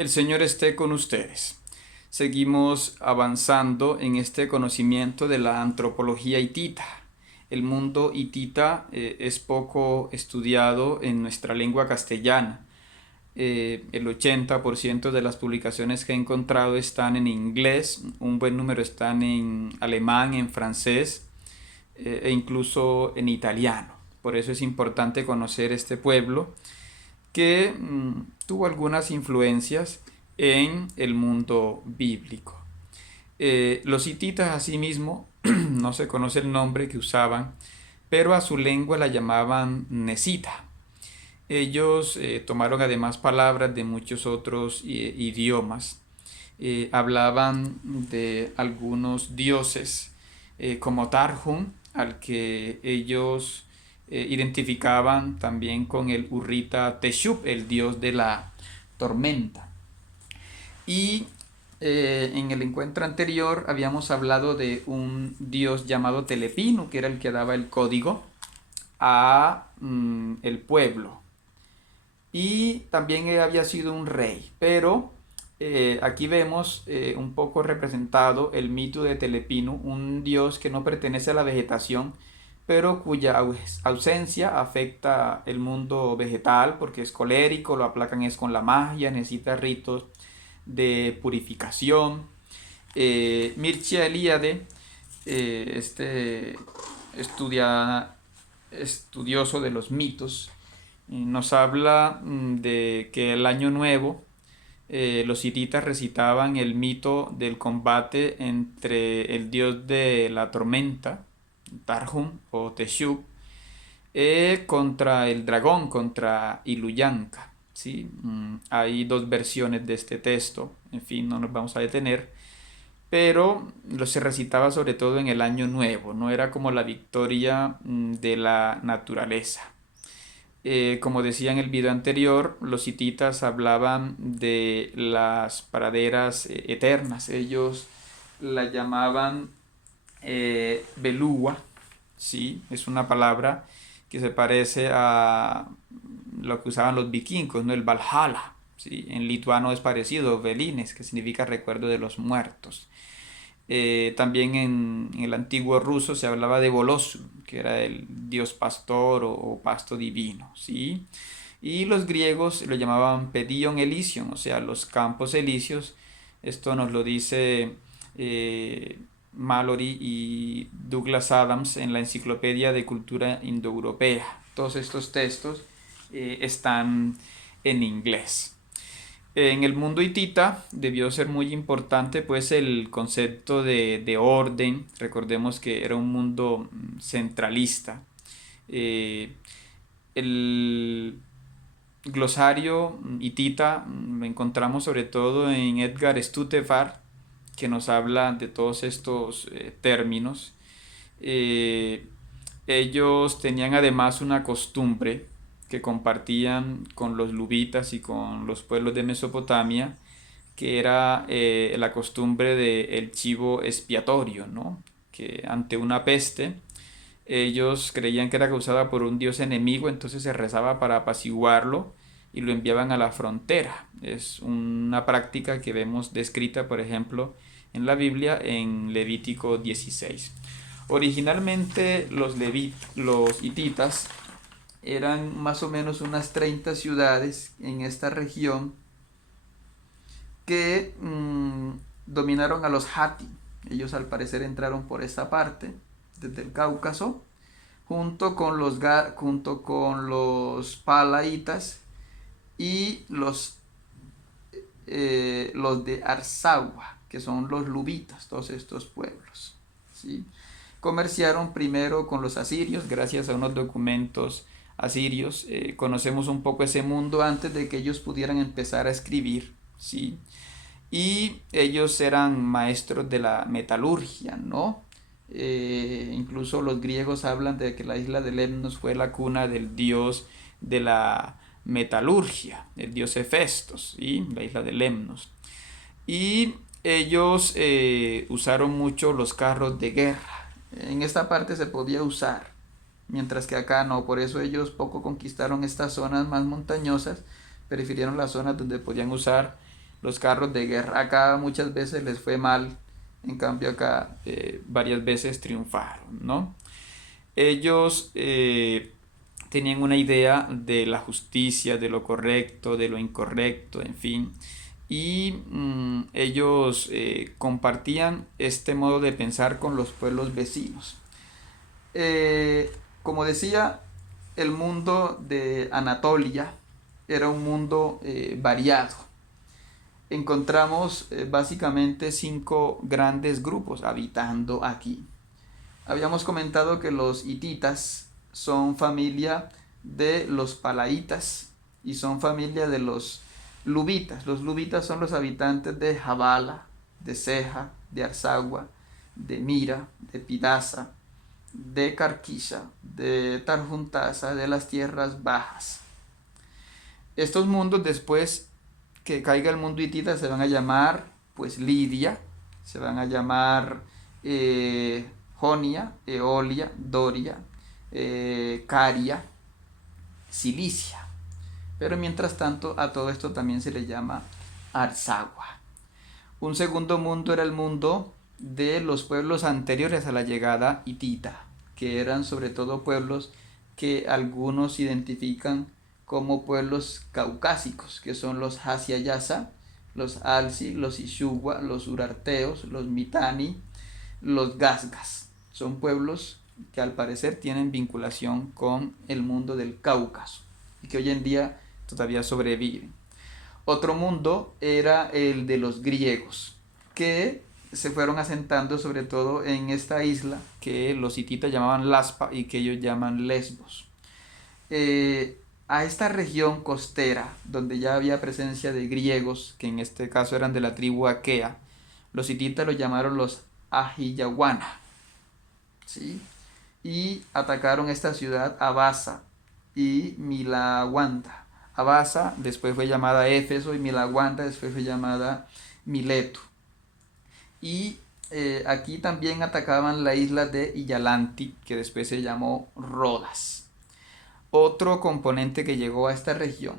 El Señor esté con ustedes. Seguimos avanzando en este conocimiento de la antropología hitita. El mundo hitita es poco estudiado en nuestra lengua castellana. El 80% de las publicaciones que he encontrado están en inglés, un buen número están en alemán, en francés e incluso en italiano. Por eso es importante conocer este pueblo que tuvo algunas influencias en el mundo bíblico. Los hititas asimismo, no se conoce el nombre que usaban, pero a su lengua la llamaban nesita. Ellos tomaron además palabras de muchos otros idiomas. Hablaban de algunos dioses como Tarhum, al que ellos identificaban también con el Urrita Teshub, el dios de la tormenta. Y en el encuentro anterior habíamos hablado de un dios llamado Telepinu, que era el que daba el código a el pueblo. Y también había sido un rey, pero aquí vemos un poco representado el mito de Telepinu, un dios que no pertenece a la vegetación, pero cuya ausencia afecta el mundo vegetal porque es colérico, lo aplacan es con la magia, necesita ritos de purificación. Mircea Eliade, este estudioso de los mitos, nos habla de que el año nuevo los hititas recitaban el mito del combate entre el dios de la tormenta, Tarhum o Teshub, contra el dragón, contra Iluyanka. ¿Sí? Hay dos versiones de este texto, en fin, no nos vamos a detener, pero lo se recitaba sobre todo en el año nuevo, no era como la victoria de la naturaleza. Como decía en el video anterior, los hititas hablaban de las praderas eternas. Ellos la llamaban Belúa, ¿sí? Es una palabra que se parece a lo que usaban los vikingos, ¿no? El Valhalla, ¿sí? En lituano es parecido, Velines, que significa recuerdo de los muertos. También en el antiguo ruso se hablaba de Volosu, que era el dios pastor o pasto divino, ¿sí? Y los griegos lo llamaban Pedion Elysion, o sea, los campos elíseos. Esto nos lo dice Mallory y Douglas Adams en la Enciclopedia de Cultura Indoeuropea. Todos estos textos están en inglés. En el mundo hitita debió ser muy importante pues el concepto de orden. Recordemos que era un mundo centralista. El glosario hitita lo encontramos sobre todo en Edgar Stutevár, que nos habla de todos estos términos. Eh, Ellos tenían además una costumbre que compartían con los lubitas y con los pueblos de Mesopotamia, que era la costumbre del chivo expiatorio, ¿no? Que ante una peste ellos creían que era causada por un dios enemigo, entonces se rezaba para apaciguarlo y lo enviaban a la frontera. Es una práctica que vemos descrita, por ejemplo, en la Biblia en Levítico 16. Originalmente los hititas eran más o menos unas 30 ciudades en esta región que dominaron a los Hatti. Ellos al parecer entraron por esta parte, desde el Cáucaso, junto con los Palaitas y los de Arsagua, que son los lubitas, todos estos pueblos, ¿sí? Comerciaron primero con los asirios, gracias a unos documentos asirios. Conocemos un poco ese mundo antes de que ellos pudieran empezar a escribir, ¿sí? Y ellos eran maestros de la metalurgia, ¿no? Incluso los griegos hablan de que la isla de Lemnos fue la cuna del dios de la metalurgia, el dios Hefestos, ¿sí? La isla de Lemnos. Y ellos usaron mucho los carros de guerra. En esta parte se podía usar, mientras que acá no. Por eso ellos poco conquistaron estas zonas más montañosas, prefirieron las zonas donde podían usar los carros de guerra. Acá muchas veces les fue mal, en cambio acá varias veces triunfaron, ¿no? Ellos tenían una idea de la justicia, de lo correcto, de lo incorrecto, en fin. Y ellos compartían este modo de pensar con los pueblos vecinos. Como decía, el mundo de Anatolia era un mundo variado. Encontramos básicamente 5 grandes grupos habitando aquí. Habíamos comentado que los hititas son familia de los palaitas y son familia de los lubitas. Los lubitas son los habitantes de Jabala, de Ceja, de Arsagua, de Mira, de Pidasa, de Carquisa, de Tarjuntasa, de las tierras bajas. Estos mundos, después que caiga el mundo hitita, se van a llamar pues Lidia, se van a llamar Jonia, Eolia, Doria, Caria, Cilicia. Pero mientras tanto a todo esto también se le llama Arsagua. Un segundo mundo era el mundo de los pueblos anteriores a la llegada hitita, que eran sobre todo pueblos que algunos identifican como pueblos caucásicos, que son los Hasyayasa, los Alsi, los Ishugwa, los Urarteos, los Mitanni, los Gasgas. Son pueblos que al parecer tienen vinculación con el mundo del Cáucaso y que hoy en día todavía sobreviven. Otro mundo era el de los griegos, que se fueron asentando sobre todo en esta isla que los hititas llamaban Laspa y que ellos llaman Lesbos. A esta región costera, donde ya había presencia de griegos, que en este caso eran de la tribu aquea, los hititas los llamaron los Ahiyawana, ¿sí? Y atacaron esta ciudad Abasa y Milawanda. Abasa después fue llamada Éfeso y Milawanda después fue llamada Mileto. Y aquí también atacaban la isla de Iyalanti, que después se llamó Rodas. Otro componente que llegó a esta región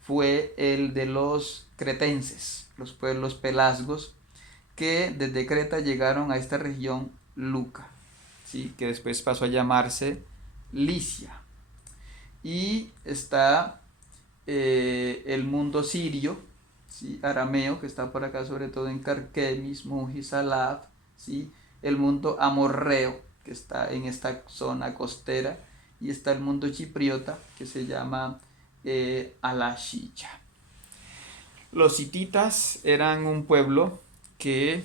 fue el de los cretenses, los pueblos pelasgos, que desde Creta llegaron a esta región Luca, ¿sí? Que después pasó a llamarse Licia. Y está el mundo sirio, ¿sí? Arameo, que está por acá sobre todo en Carquemis, Mugis, Alab, ¿sí? El mundo amorreo, que está en esta zona costera, y está el mundo chipriota, que se llama Alashiya. Los hititas eran un pueblo que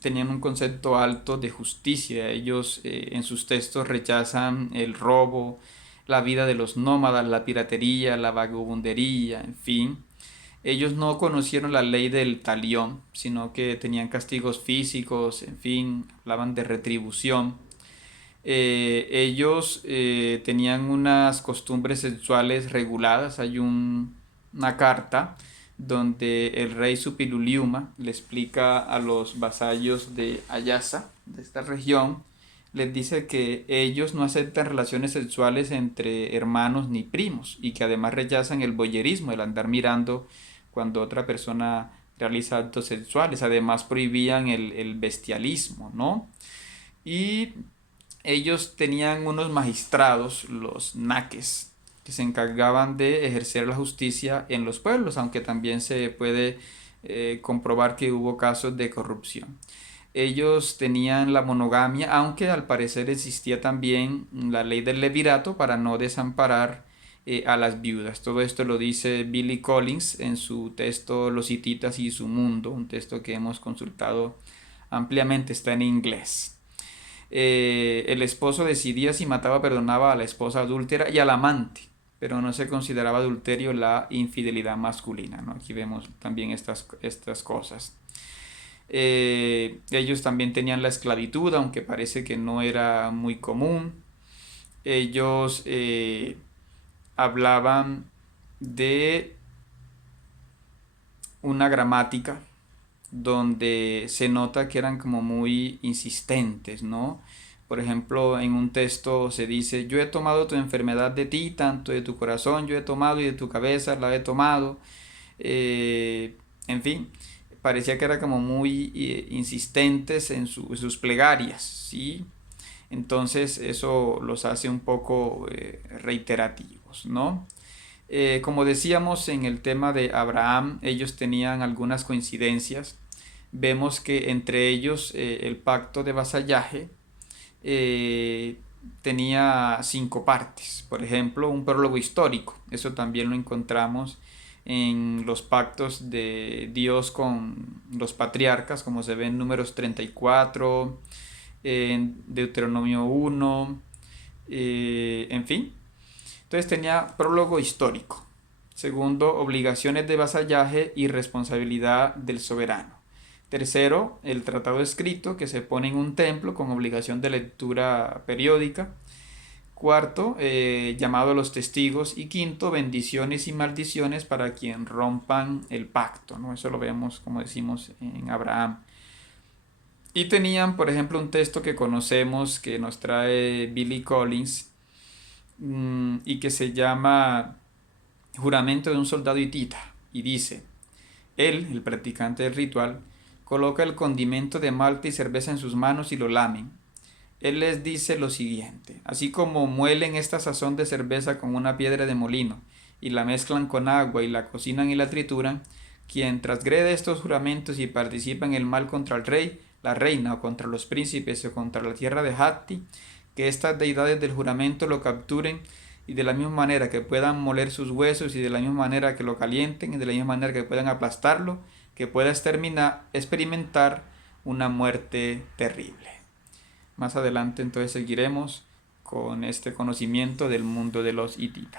tenían un concepto alto de justicia. Ellos en sus textos rechazan el robo, la vida de los nómadas, la piratería, la vagabundería, en fin. Ellos no conocieron la ley del talión, sino que tenían castigos físicos, en fin, hablaban de retribución. Ellos tenían unas costumbres sexuales reguladas. Hay una carta donde el rey Supiluliuma le explica a los vasallos de Ayasa, de esta región, les dice que ellos no aceptan relaciones sexuales entre hermanos ni primos y que además rechazan el voyerismo, el andar mirando cuando otra persona realiza actos sexuales. Además prohibían el bestialismo, ¿no? Y ellos tenían unos magistrados, los naques, que se encargaban de ejercer la justicia en los pueblos, aunque también se puede comprobar que hubo casos de corrupción. Ellos tenían la monogamia, aunque al parecer existía también la ley del levirato para no desamparar a las viudas. Todo esto lo dice Billy Collins en su texto Los hititas y su mundo, un texto que hemos consultado ampliamente, está en inglés. El esposo decidía si mataba o perdonaba a la esposa adúltera y al amante, pero no se consideraba adulterio la infidelidad masculina, ¿no? Aquí vemos también estas cosas. Ellos también tenían la esclavitud, aunque parece que no era muy común. Ellos hablaban de una gramática donde se nota que eran como muy insistentes, ¿no? Por ejemplo, en un texto se dice: yo he tomado tu enfermedad de ti, tanto de tu corazón yo he tomado y de tu cabeza la he tomado. en fin, parecía que era como muy insistentes en sus plegarias, ¿sí? Entonces eso los hace un poco reiterativos, ¿no? Como decíamos en el tema de Abraham, ellos tenían algunas coincidencias. Vemos que entre ellos el pacto de vasallaje eh, tenía 5 partes. Por ejemplo, un prólogo histórico. Eso también lo encontramos en los pactos de Dios con los patriarcas, como se ve en Números 34, en Deuteronomio 1, en fin. Entonces tenía prólogo histórico. Segundo, obligaciones de vasallaje y responsabilidad del soberano. Tercero, el tratado escrito que se pone en un templo con obligación de lectura periódica. Cuarto, llamado a los testigos. Y quinto, bendiciones y maldiciones para quien rompan el pacto, ¿no? Eso lo vemos, como decimos, en Abraham. Y tenían, por ejemplo, un texto que conocemos que nos trae Billy Collins, y que se llama Juramento de un soldado hitita. Y dice, él, el practicante del ritual, coloca el condimento de malta y cerveza en sus manos y lo lamen. Él les dice lo siguiente: así como muelen esta sazón de cerveza con una piedra de molino y la mezclan con agua y la cocinan y la trituran, quien transgrede estos juramentos y participa en el mal contra el rey, la reina, o contra los príncipes, o contra la tierra de Hatti, que estas deidades del juramento lo capturen, y de la misma manera que puedan moler sus huesos, y de la misma manera que lo calienten, y de la misma manera que puedan aplastarlo, que pueda experimentar una muerte terrible. Más adelante entonces seguiremos con este conocimiento del mundo de los hititas.